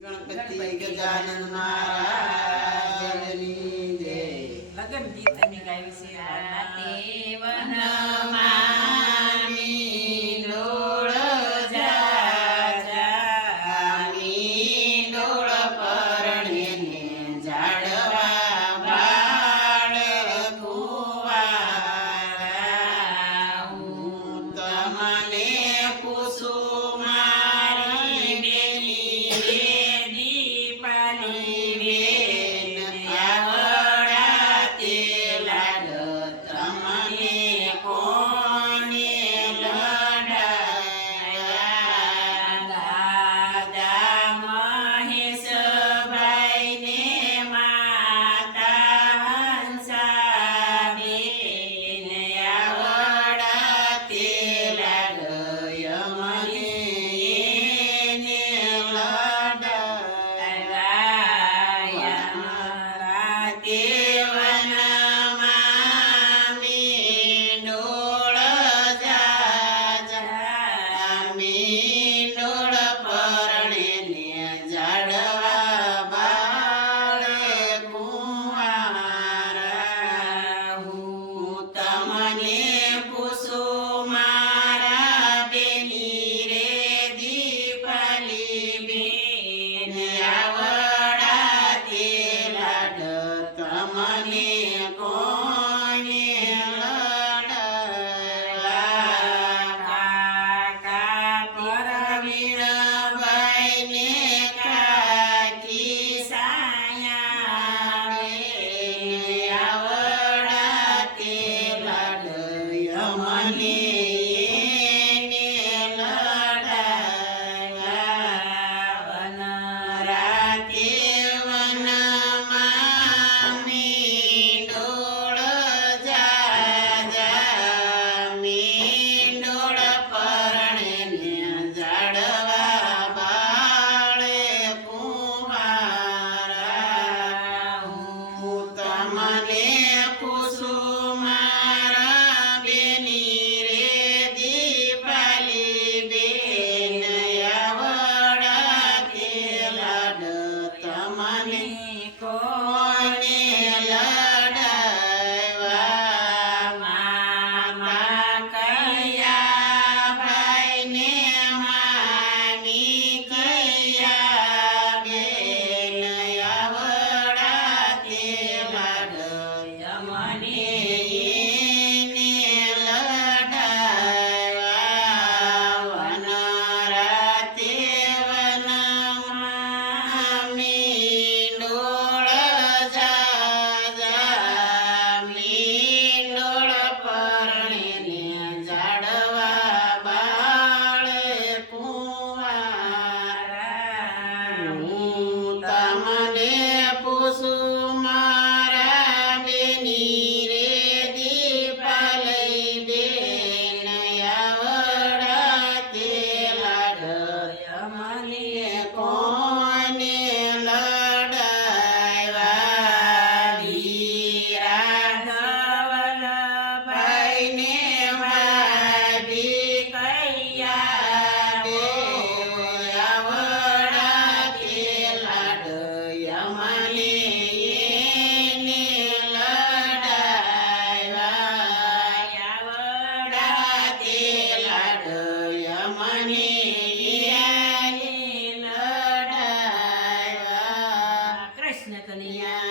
ગણપતિ ગજાનન મહારાજની જય. લગન ગીત અમે ગાયું છે. વનમાની ડોળ જાજામી ડોળ પરણે ઝાડવા બાળ કુંવારા. હું તમને પૂછું મારી બેની દીપાલી બેન આવડા તે લાડ તમને કોને લડાયા. દાદા મહેશભાઈ ને માતા હંસાબેન આવડા તે લાડ યમને એને લડાયા. તે વનમામી ડોળ જાજામી ડોળ પરણે ઝાડવા બાળ કુંવારા. હું તમને પૂછું મારા બેની રે દીપાલી બેન આવડા તે લાડ તમને કોને લડાયા. કાકા પ્રવીણભાઈ ને કાકી સાયા બેન આવડા તે લાડ યમને એને લડાયા. રાતે વનમામી ડોળ જાજામી ડોળ પરણે ઝાડવા બાળ કુંવારા. હું તમને પૂછું મારા બેની રે દીપાલી બેન આવડા તે લાડ તમને કોને લડાયા. મામા કયા ભાઈ ને મામી કયા બેન આવડા તે લાડ યમને એને લડાયા. વનરાતે વનમામી ડોળ જાજામી ડોળ પરણે ઝાડવા બાળ કુંવારા. હું તમને પૂછું મારા બેની રે દીપાલી બેન આવડા તે લાડ યમને કોને લડાયા. વીરાધવલભાઈ ને વાભી કયા બેન આવડા તે લાડ યમને એને લડાયા. આવડા તે લાડ યમને એને લડાયા. કૃષ્ણ કનૈયા